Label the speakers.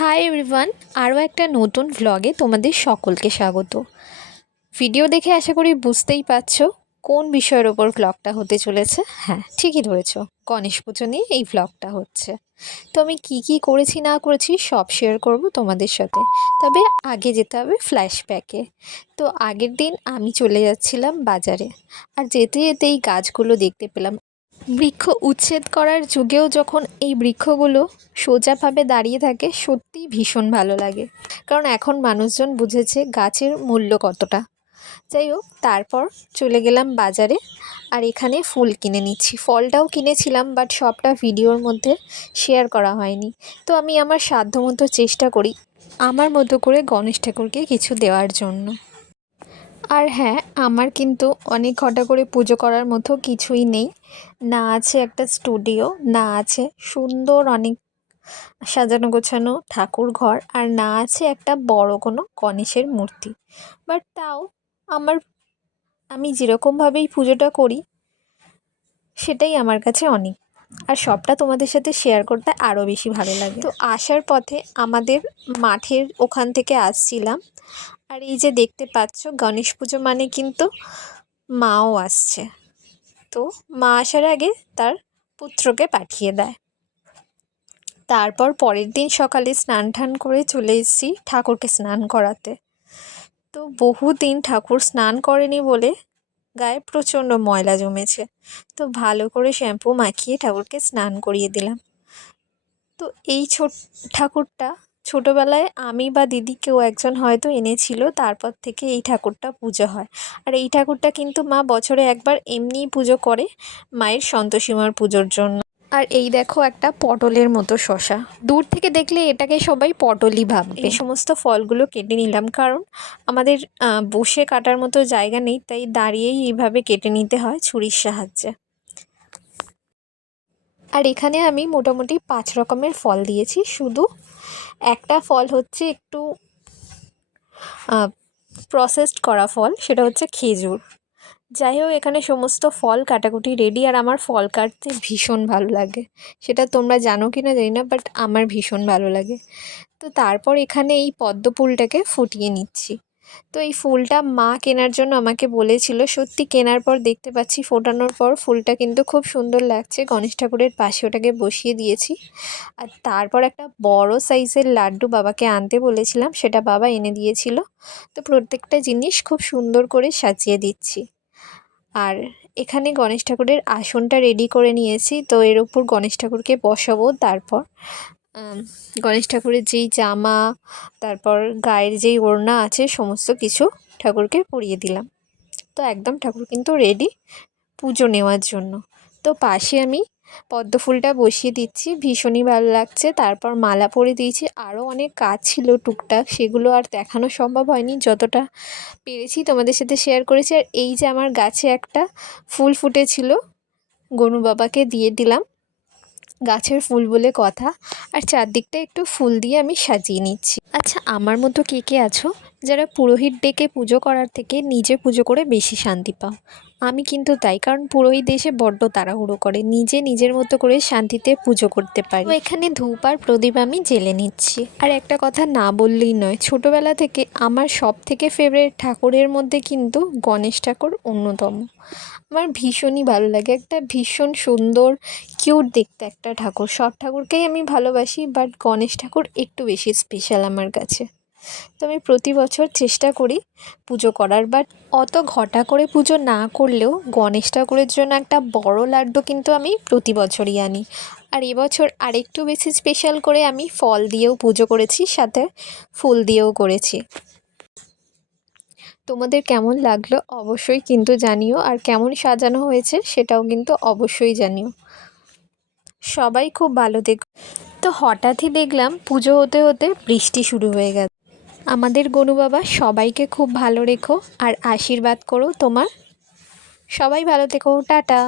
Speaker 1: Hi everyone আরও একটা নতুন ভ্লগে তোমাদের সকলকে স্বাগত। ভিডিও দেখে আশা করি বুঝতেই পারছ কোন বিষয়ের ওপর ভ্লগটা হতে চলেছে। হ্যাঁ ঠিকই ধরেছ, গণেশ পুজো নিয়ে এই ভ্লগটা হচ্ছে। তো আমি কী কী করেছি না করেছি সব শেয়ার করব তোমাদের সাথে। তবে আগে যেতে হবে ফ্ল্যাশব্যাকে তো আগের দিন আমি চলে যাচ্ছিলাম বাজারে। আর যেতে যেতে এই গাছগুলো দেখতে পেলাম। বৃক্ষ উচ্ছেদ করার যুগেও যখন এই বৃক্ষগুলো সোজাভাবে দাঁড়িয়ে থাকে, সত্যিই ভীষণ ভালো লাগে। কারণ এখন মানুষজন বুঝেছে গাছের মূল্য কতটা। যাই হোক, তারপর চলে গেলাম বাজারে আর এখানে ফুল কিনে নিচ্ছি। ফলটাও কিনেছিলাম, বাট সবটা ভিডিওর মধ্যে শেয়ার করা হয়নি। তো আমি আমার সাধ্যমতো চেষ্টা করি আমার মতো করে গণেশ ঠাকুরকে কিছু দেওয়ার জন্য। আর হ্যাঁ আমার কিন্তু অনেক ঘটা করে পুজো করার মতো কিছুই নেই। না আছে একটা স্টুডিও, না আছে সুন্দর অনেক সাজানো গোছানো ঠাকুর ঘর, আর না আছে একটা বড় কোনো গণেশের মূর্তি। বাট তাও আমার, আমি যেরকমভাবেই পুজোটা করি, সেটাই আমার কাছে অনেক। আর সবটা তোমাদের সাথে শেয়ার করতে আরও বেশি ভালো লাগে। তো আসার পথে আমাদের মাঠের ওখান থেকে আসছিলাম। আর এই যে দেখতে পাচ্ছ, গণেশ পুজো মানে কিন্তু মাও আসছে। তো মা আসার আগে তার পুত্রকে পাঠিয়ে দেয়। তারপর পরের দিন সকালে স্নান টান করে চলে এসেছি ঠাকুরকে স্নান করাতে। তো বহুদিন ঠাকুর স্নান করেনি বলে গায়ে প্রচণ্ড ময়লা জমেছে। তো ভালো করে শ্যাম্পু মাখিয়ে ঠাকুরকে স্নান করিয়ে দিলাম। তো এই ছোট ঠাকুরটা ছোটোবেলায় আমি বা দিদি কেউ একজন হয়তো এনেছিল, তারপর থেকে এই ঠাকুরটা পুজো হয়। আর এই ঠাকুরটা কিন্তু মা বছরে একবার এমনিই পুজো করে মায়ের সন্তোষীমার পুজোর জন্য। আর এই দেখো একটা পটলের মতো শশা দূর থেকে দেখলে এটাকে সবাই পটলই ভাববে। এই সমস্ত ফলগুলো কেটে নিলাম, কারণ আমাদের বসে কাটার মতো জায়গা নেই, তাই দাঁড়িয়েই এইভাবে কেটে নিতে হয় ছুরির সাহায্যে। আর এখানে আমি মোটামুটি পাঁচ রকমের ফল দিয়েছি। শুধু একটা ফল হচ্ছে একটু প্রসেসড করা ফল, সেটা হচ্ছে খেজুর। যাই হোক, এখানে সমস্ত ফল কাটাকুটি রেডি আর আমার ফল কাটতে ভীষণ ভালো লাগে। সেটা তোমরা জানো কি না জানি না বাট আমার ভীষণ ভালো লাগে। তো তারপর এখানে এই পদ্ম ফুলটাকে ফুটিয়ে নিচ্ছি। তো এই ফুলটা মা কেনার জন্য আমাকে বলেছিল। সত্যি কেনার পর দেখতে পাচ্ছি ফোটানোর পর ফুলটা কিন্তু খুব সুন্দর লাগছে। গণেশ ঠাকুরের পাশে ওটাকে বসিয়ে দিয়েছি। আর তারপর একটা বড় সাইজের লাড্ডু বাবাকে আনতে বলেছিলাম, সেটা বাবা এনে দিয়েছিল। তো প্রত্যেকটা জিনিস খুব সুন্দর করে সাজিয়ে দিচ্ছি। আর এখানে গণেশ ঠাকুরের আসনটা রেডি করে নিয়েছি। তো এর উপর গণেশ ঠাকুরকে বসাবো তারপর। গণেশ ঠাকুরের যেই জামা, তারপর গায়ের যেই ওড়না আছে, সমস্ত কিছু ঠাকুরকে পরিয়ে দিলাম। তো একদম ঠাকুর কিন্তু রেডি পুজো নেওয়ার জন্য। তো পাশে আমি পদ্ম ফুলটা বসিয়ে দিচ্ছি, ভীষণই ভালো লাগছে। তারপর মালা পরে দিয়েছি আরও অনেক কাজ ছিল টুকটাক, সেগুলো আর দেখানো সম্ভব হয়নি। যতটা পেরেছি তোমাদের সাথে শেয়ার করেছি। আর এই যে আমার গাছে একটা ফুল ফুটেছিল, গনু বাবাকে দিয়ে দিলাম। গাছের ফুল বলে কথা। আর চারদিকটা একটু ফুল দিয়ে আমি সাজিয়ে নিচ্ছি। আচ্ছা আমার মতো কে কে আছো? যারা পুরোহিত ডেকে পুজো করার থেকে নিজে পুজো করে বেশি শান্তি পাও। আমি কিন্তু তাই, কারণ পুরোহিত এসে বড্ড তাড়াহুড়ো করে, নিজে নিজের মতো করে শান্তিতে পুজো করতে পারি। এখানে ধূপ আর প্রদীপ আমি জেলে নিচ্ছি। আর একটা কথা না বললেই নয়, ছোটোবেলা থেকে আমার সব থেকে ফেভারিট ঠাকুরের মধ্যে কিন্তু গণেশ ঠাকুর অন্যতম। আমার ভীষণই ভালো লাগে, একটা ভীষণ সুন্দর কিউট দেখতে একটা ঠাকুর। সব ঠাকুরকেই আমি ভালোবাসি বাট গণেশ ঠাকুর একটু বেশি স্পেশাল আমার কাছে। তো আমি প্রতি বছর চেষ্টা করি পুজো করার বাট অত ঘটা করে পুজো না করলেও গণেশ ঠাকুরের জন্য একটা বড় লাড্ডু কিন্তু আমি প্রতি বছরই আনি। আর এবছর আরেকটু বেশি স্পেশাল করে আমি ফল দিয়েও পুজো করেছি, সাথে ফুল দিয়েও করেছি। তোমাদের কেমন লাগল অবশ্যই কিন্তু জানিও, আর কেমন সাজানো হয়েছে সেটাও কিন্তু অবশ্যই জানিও। সবাই খুব ভালো দেখ। তো হঠাৎই দেখলাম পুজো হতে হতে বৃষ্টি শুরু হয়ে গেছে। আমাদের গনু বাবা, সবাইকে খুব ভালো রেখো আর আশীর্বাদ করো তোমার। সবাই ভালো থেকো, টাটা।